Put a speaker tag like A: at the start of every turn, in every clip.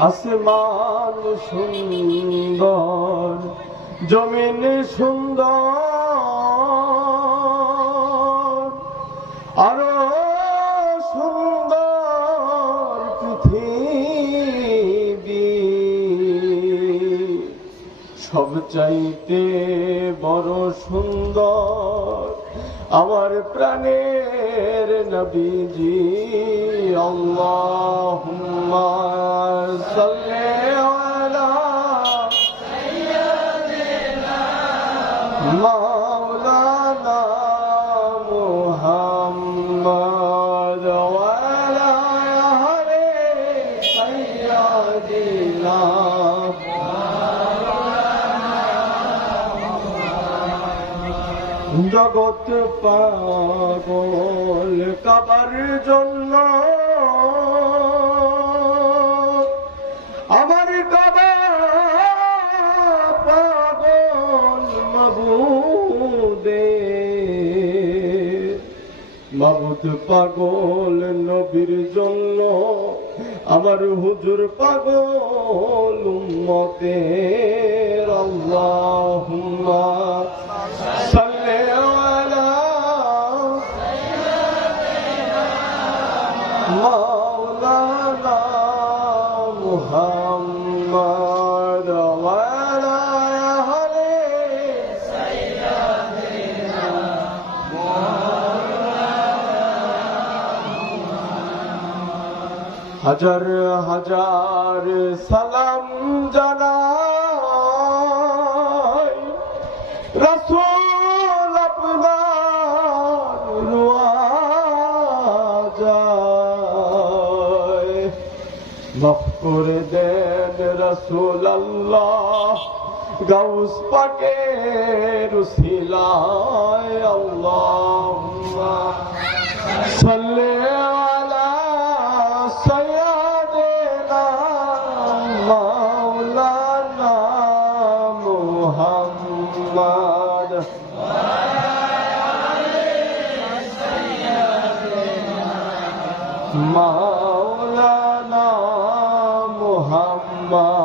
A: আসমান সুন্দর জমিন সুন্দর। আরও সুন্দর পৃথিবী। সবচাইতে বড় সুন্দর আমার প্রাণের নবীজি আল্লাহুম্মা সাল্লি জগৎ পাগল কাবার জন্য। আমার কাবা পাগল মবুদে মাবুদ পাগল নবীর জন্য আমার হুজুর পাগল উম্মতের। আল্লাহুম্মা হাজার হাজার সালাম জানাই। রসুল আপনার যায় মাফ করে দেন রসুল আল্লাহ গাউস পাকে রুসিলায় আল্লাহ সাল্লি মাওলানা মুহাম্মদ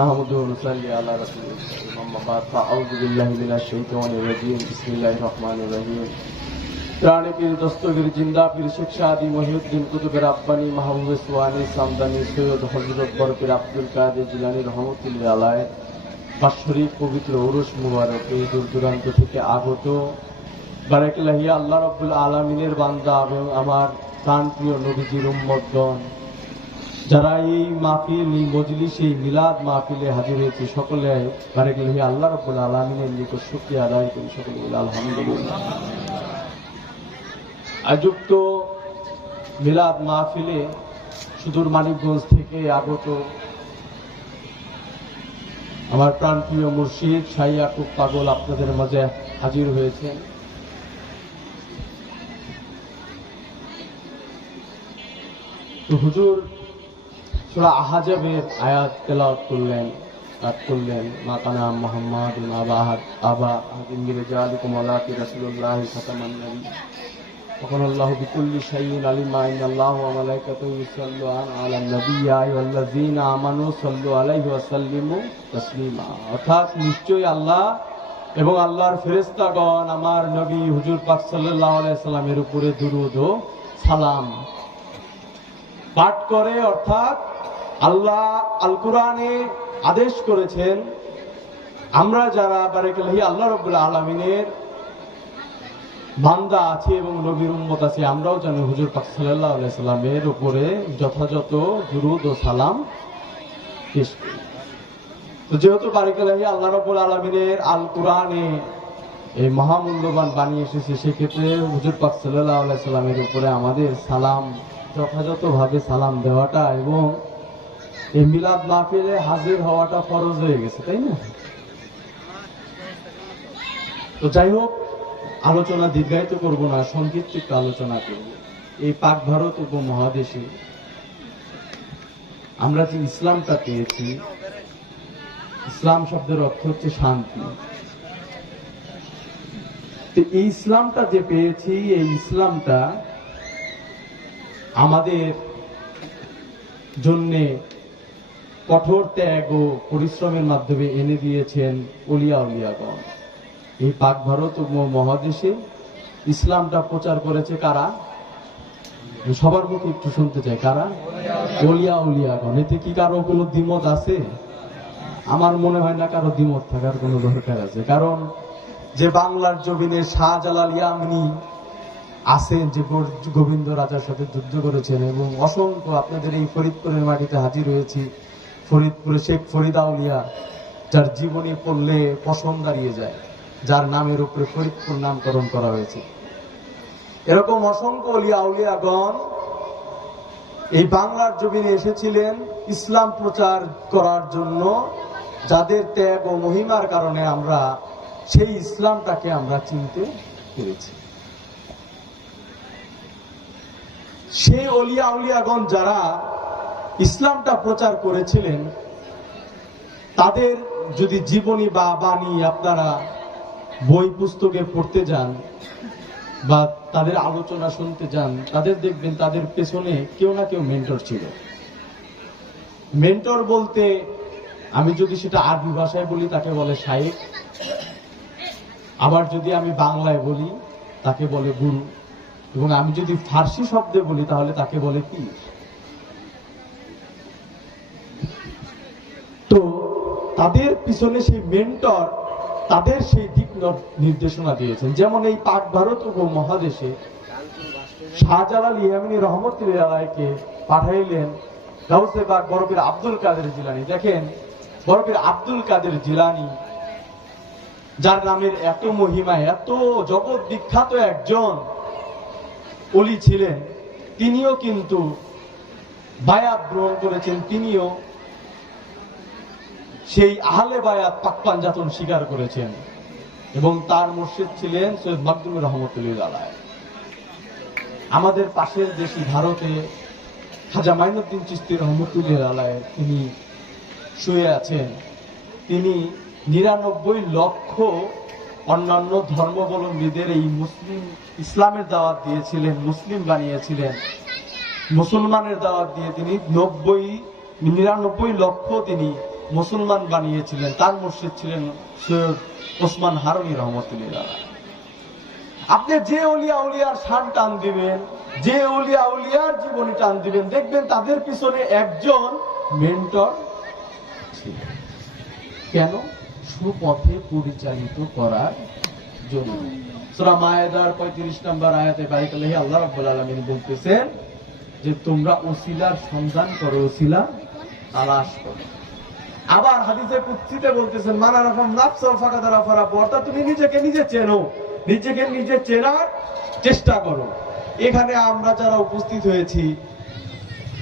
A: نحمده ونصلي على رسول الله أما بعد فأعوذ بالله من الشيطان الرجيم بسم الله الرحمن الرحيم প্রাণী পীর দস্তগীর জিন্দা পীর শেখ শাহাদি মহিউদ্দিন কুতুবের আব্বানি মাহবুব সোয়ানি সামদানি সৈয়দ হজরত বরপীর আব্দুল কাদের জিলানি রহমতুল্লাহ আলায় বাৎসরিক পবিত্র উরুস মুবারক এই দূর দূরান্ত থেকে আগত বারেকলাহিয়া আল্লাহ রব্বুল আলমিনের বান্দা এবং আমার প্রাণপ্রিয় নবীজির উম্মদগণ যারা এই মাহফিল, এই মজলিস, এই মিলাদ মাহফিলে হাজির হয়েছে, সকলে বারেকলাহি আল্লাহ রব্বুল আলমিনের নিকট শুক্রিয়া আদায় করি, সকলে আলহামদুলিল্লাহ। আযুক্ত মিলাদ মাহফিলে সুদূর মানিকগঞ্জ থেকে আগত আমার প্রাণপ্রিয় মুর্শিদ শাহী আকুব পাগল আপনাদের মাঝে হাজির হয়েছেন। হুজুর সুরা আহাজাবের আয়াত তেলাওয়াত করলেন রাত করলেন মাকানা মোহাম্মদ আবাহাদ আবা আদিম মিরাজা কুমলাকি রাসুল্লাহ খতামান নবী। তখন আল্লাহ বিকুল্লি শাইন আলিমা ইন আল্লাহ মালাইকাতু ইসাল্লু আন আলা নবী আল্লাযিনা আমানু সাল্লু আলাইহি ওয়া সাল্লিমু অর্থাৎ নিশ্চয়ই আল্লাহ এবং আল্লাহর ফেরেশতাগণ, আমার নবী হুজুর পাক সাল্লাল্লাহু আলাইহি সাল্লামের উপরে দুরূদ ও সালাম পাঠ করে, অর্থাৎ আল্লাহ আল কোরআনে আদেশ করেছেন, আমরা যারা বারেকালাহি আল্লাহ রব্বুল আলমিনের বান্দা আছে এবং নবীর উম্মত আছে, আমরাও জানি হুজুর পাক আলাইহি সাল্লামের উপরে যথাযথ দুরুদ ও সালাম পেশ করি। তো যেহেতু বারিকালাহি আল্লাহ রব্বুল আলমিনের আল কোরআনে এই মহামূল্যবান বাণী এসেছে, সেক্ষেত্রে হুজুর পাক সাল্লাহ আলাইসাল্লামের উপরে আমাদের সালাম, যথাযথভাবে সালাম দেওয়াটা এবং এই মিলাদ মাহফিলে হাজির হওয়াটা ফরজ হয়ে গেছে, তাই না? তো যাই হোক, আলোচনা দীর্ঘায়িত করব না, সংক্ষিপ্ত একটু আলোচনা করব। এই পাক ভারত উপমহাদেশে আমরা যে ইসলামটা পেয়েছি, ইসলাম শব্দের অর্থ হচ্ছে শান্তি। এই ইসলামটা যে পেয়েছি, এই ইসলামটা আমাদের জন্যে কঠোর ত্যাগ ও পরিশ্রমের মাধ্যমে এনে দিয়েছেন অলিয়া উলিয়াগণ। এই পাক ভারত মহাদেশে ইসলামটা প্রচার করেছে কারা? সবার মুখে একটু শুনতে চাই, কারা? অলিয়া উলিয়াগণ। এতে কি কারও কোনো দ্বিমত আছে? আমার মনে হয় না কারও দ্বিমত থাকার কোনো দরকার আছে। কারণ যে বাংলার জমিনে শাহজালাল ইয়ামিনী আছেন, যে গোবিন্দ রাজার সাথে যুদ্ধ করেছেন এবং অসংখ্য আপনাদের এই ফরিদপুরের মাটিতে হাজির হয়েছি ফরিদপুরে শেখ ফরিদ আউলিয়া, যার জীবনী পড়লে পশম দাঁড়িয়ে যায়, যার নামের উপরে ফরিদপুর নামকরণ করা হয়েছে। এরকম অসংখ্য অলিয়া উলিয়াগণ এই বাংলার জমিনে এসেছিলেন ইসলাম প্রচার করার জন্য, যাদের ত্যাগ ও মহিমার কারণে আমরা সেই ইসলামটাকে আমরা চিনতে পেরেছি। সেই অলিয়া আউলিয়াগণ যারা ইসলামটা প্রচার করেছিলেন, তাদের যদি জীবনী বা বাণী আপনারা বই পুস্তকে পড়তে যান বা তাদের আলোচনা শুনতে যান, তাদের দেখবেন তাদের পেছনে কেউ না কেউ মেন্টর ছিল। মেন্টর বলতে আমি যদি সেটা আরবি ভাষায় বলি, তাকে বলে শায়েক আবার যদি আমি বাংলায় বলি, তাকে বলে গুরু। এবং আমি যদি ফার্সি শব্দে বলি, তাহলে তাকে বলে পীর তো তাদের পিছনে সেই মেন্টর তাদের সেই দিক নির্দেশনা দিয়েছেন। যেমন এই পাক ভারত উপমহাদেশে শাহজালাল ইয়ামিনী রহমতুল্লাহকে পাঠাইলেন গাউসে বাগ বরফের আব্দুল কাদের জিলানি। দেখেন, বরফের আব্দুল কাদের জিলানি, যার নামের এত মহিমা, এত জগৎ বিখ্যাত একজন অলি ছিলেন। তিনিও কিন্তু বায়াত গ্রহণ করেছেন। তিনিও সেই আহলে বায়াত পাকপান যাতন স্বীকার করেছেন। এবং তার মুর্শিদ ছিলেন সৈয়দ মাকদুম রহমতুল্লাহ আমাদের পাশের দেশি ভারতে খাজা মাইনুদ্দিন চিস্তি রহমতুল্লাহ আলায় তিনি শুয়ে আছেন। তিনি নিরানব্বই লক্ষ অন্যান্য ধর্মাবলম্বীদের এই মুসলিম, ইসলামের দাওয়াত দিয়েছিলেন, মুসলিম বানিয়েছিলেন। মুসলমানের দাওয়াত দিয়ে তিনি নব্বই, নিরানব্বই লক্ষ তিনি মুসলমান বানিয়েছিলেন, তার মুর্শিদ ছিলেন সৈয়দ ওসমান হারুনি রহমতুল্লাহ। আপনি যে অলিয়া উলিয়ার শান টান দিবেন, যে অলিয়া উলিয়ার জীবনী টান দিবেন, দেখবেন তাদের পিছনে একজন মেন্টর কেন? সুপথে পরিচালিত করার জন্য। সূরা মায়েদার পঁয়ত্রিশ নম্বর আয়াতে বাইক বারিকাল্লাহি আল্লাহ রাব্বুল আলামিন বলতেছেন যে, তোমরা ওসিলার সন্ধান করো, ওসিলা তালাশ করো। আবার হাদিসে কুৎসিতে বলতেছেন মানা রকম নাফসা ফাকাদ রাফারা অর্থাৎ তুমি নিজেকে নিজে চেনো, নিজেকে নিজে চেনার চেষ্টা করো। এখানে আমরা যারা উপস্থিত হয়েছি,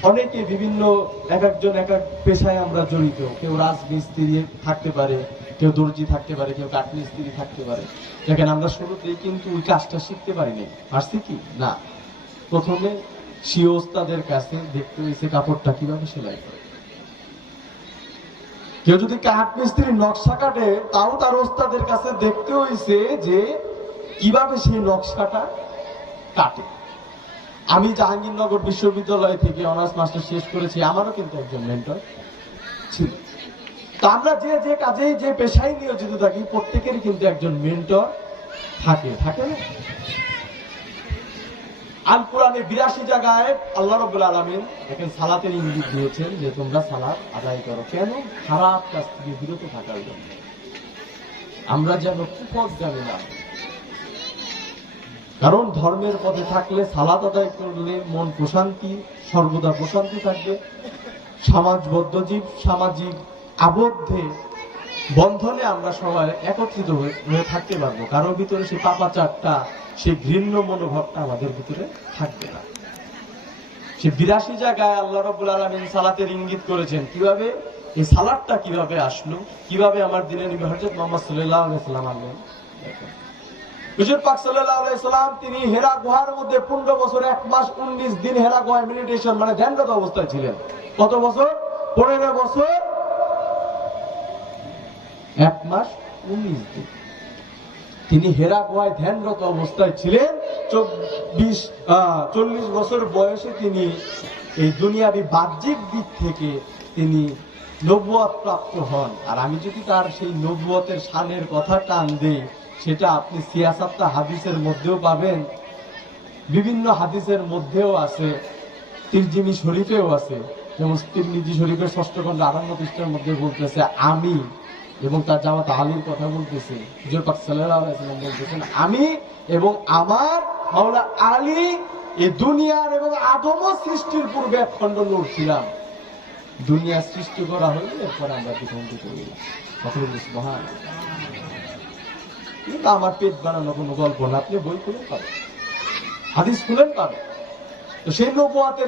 A: অনেকে বিভিন্ন এক একজন এক এক পেশায় আমরা জড়িত। কেউ রাজমিস্ত্রি থাকতে পারে, কেউ দর্জি থাকতে পারে, কেউ কাঠমিস্ত্রি থাকতে পারে। দেখেন, আমরা শুরুতেই কিন্তু ওই কাজটা শিখতে পারিনি। পারছি কি? না। প্রথমে সিও ওস্তাদের কাছে দেখতে হয়েছে কাপড়টা কীভাবে সেলাই করে। কেউ যদি কাঠ মিস্ত্রির নকশা কাটে, তাও তার ওস্তাদের কাছে দেখতে হয়েছে যে কীভাবে সেই নকশাটা কাটে। আমি জাহাঙ্গীরনগর বিশ্ববিদ্যালয় থেকে অনার্স মাস্টার শেষ করেছি, আমারও কিন্তু একজন মেন্টর ছিল। তা আমরা যে যে কাজেই যে পেশায় নিয়োজিত থাকি, প্রত্যেকেরই কিন্তু একজন মেন্টর থাকে থাকে না? আল কোরআনে বিরাশি জায়গায় আল্লাহ রব্বুল আলমিন দেখেন সালাতের ইঙ্গিত দিয়েছেন যে তোমরা সালাত আদায় করো। কেন? খারাপ কাজ থেকে বিরত থাকার জন্য। আমরা যেন কুপথ জানি না। কারণ ধর্মের পথে থাকলে সালাত আদায় করলে মন প্রশান্তি, সর্বদা প্রশান্তি থাকবে। সমাজবদ্ধ জীব, সামাজিক আবদ্ধে বন্ধনে আমরা সবাই একত্রিত হয়ে থাকতে পারব। কারোর ভিতরে সেই পাপাচারটা, সেই ঘৃণ্য মনোভাবটা আমাদের ভিতরে থাকবে না। সে বিরাশি জায়গায় আল্লাহ রবুল আলমিন সালাতের ইঙ্গিত করেছেন, কীভাবে? এই সালাদটা কীভাবে আসলো? কীভাবে আমার দিনের নবী হযরত মোহাম্মদ সাল্লাল্লাহু আলাইহি সাল্লাম আনলেন? হুজুর পাক তিনি হেরা গুহার মধ্যে 15 বছর, এক মাস 19 দিন হেরা গুহায় মেডিটেশন মানে ধ্যানরত অবস্থায় ছিলেন। কত বছর? 15 বছর মাস 19 দিন। তিনি হেরা গুহায় ধ্যানরত অবস্থায় ছিলেন। চব্বিশ চল্লিশ বছর বয়সে তিনি এই দুনিয়াবি বাহ্যিক দিক থেকে তিনি নবুয়াত প্রাপ্ত হন। আর আমি যদি তার সেই নবুয়তের শানের কথা টান দেই, সেটা আপনি সিয়াসাত্তা হাদিসের মধ্যেও পাবেন। বিভিন্ন হাদিসের মধ্যেও আছে তিরজিমি শরীফেও আছে। যেমন তিরমিজি শরীফের ষষ্ঠ খণ্ড আটান্ন পৃষ্ঠার মধ্যে বলতেছে, আমি এবং তার জামাত আলীর কথা বলতেছে। বলতেছেন, আমি এবং আমার মাওলা আলী এই দুনিয়ার এবং আদম সৃষ্টির পূর্বে এক খণ্ড নূর ছিলাম। দুনিয়া সৃষ্টি করা হলে এরপর আমরা হইলাম তখন মহান কিন্তু আমার পেট বানানো কোনো গল্প না, আপনি বই খুলে পাবেন হাদিস খুলেন পাবেন তো সেই নবুয়াতের